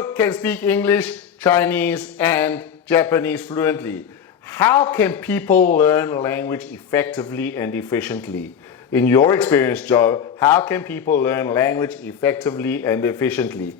Joe can speak English, Chinese, and Japanese fluently. How can people learn language effectively and efficiently? In your experience, Joe, how can people learn language effectively and efficiently?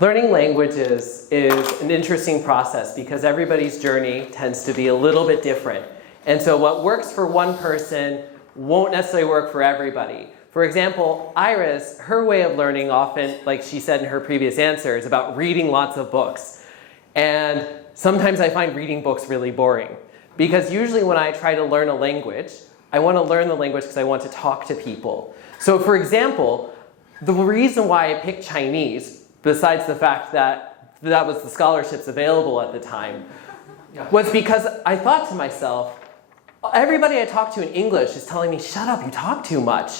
Learning languages is an interesting process because everybody's journey tends to be a little bit different. And so what works for one person won't necessarily work for everybody. For example, Iris, her way of learning often, like she said in her previous answer, is about reading lots of books. And sometimes I find reading books really boring. Because usually when I try to learn a language, I want to learn the language because I want to talk to people. So for example, the reason why I picked Chinese, besides the fact that that was the scholarships available at the time, was because I thought to myself, everybody I talk to in English is telling me, shut up, you talk too much.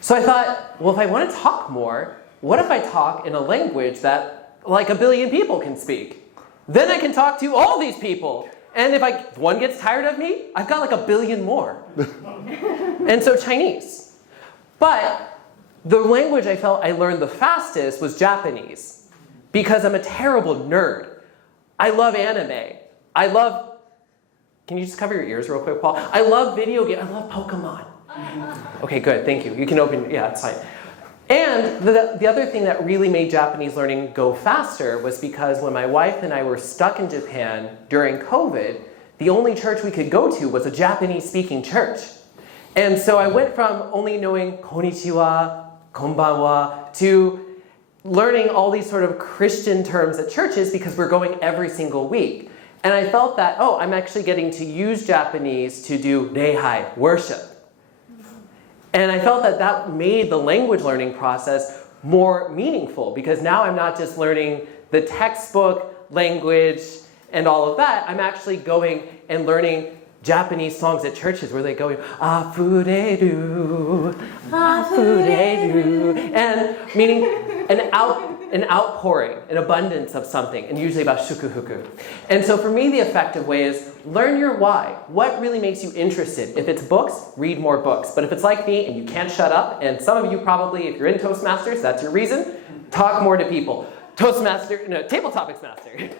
So I thought, well, if I want to talk more, what if I talk in a language that like 1 billion people can speak? Then I can talk to all these people. And if one gets tired of me, I've got like 1 billion more. And so Chinese. But the language I felt I learned the fastest was Japanese. Because I'm a terrible nerd. I love anime. Can you just cover your ears real quick, Paul? I love video games. I love Pokemon. Okay, good, thank you. You can open, yeah, it's fine. And the other thing that really made Japanese learning go faster was because when my wife and I were stuck in Japan during COVID, the only church we could go to was a Japanese-speaking church. And so I went from only knowing konnichiwa, konbanwa, to learning all these sort of Christian terms at churches because we're going every single week. And I felt that, oh, I'm actually getting to use Japanese to do reihai, worship. And I felt that that made the language learning process more meaningful because now I'm not just learning the textbook language and all of that. I'm actually going and learning Japanese songs at churches where they go, afureru, afureru, and meaning an outpouring, an abundance of something, and usually about shukuhuku. And so for me, the effective way is learn your why. What really makes you interested? If it's books, read more books. But if it's like me and you can't shut up, and some of you probably, if you're in Toastmasters, that's your reason, talk more to people. Table Topics Master.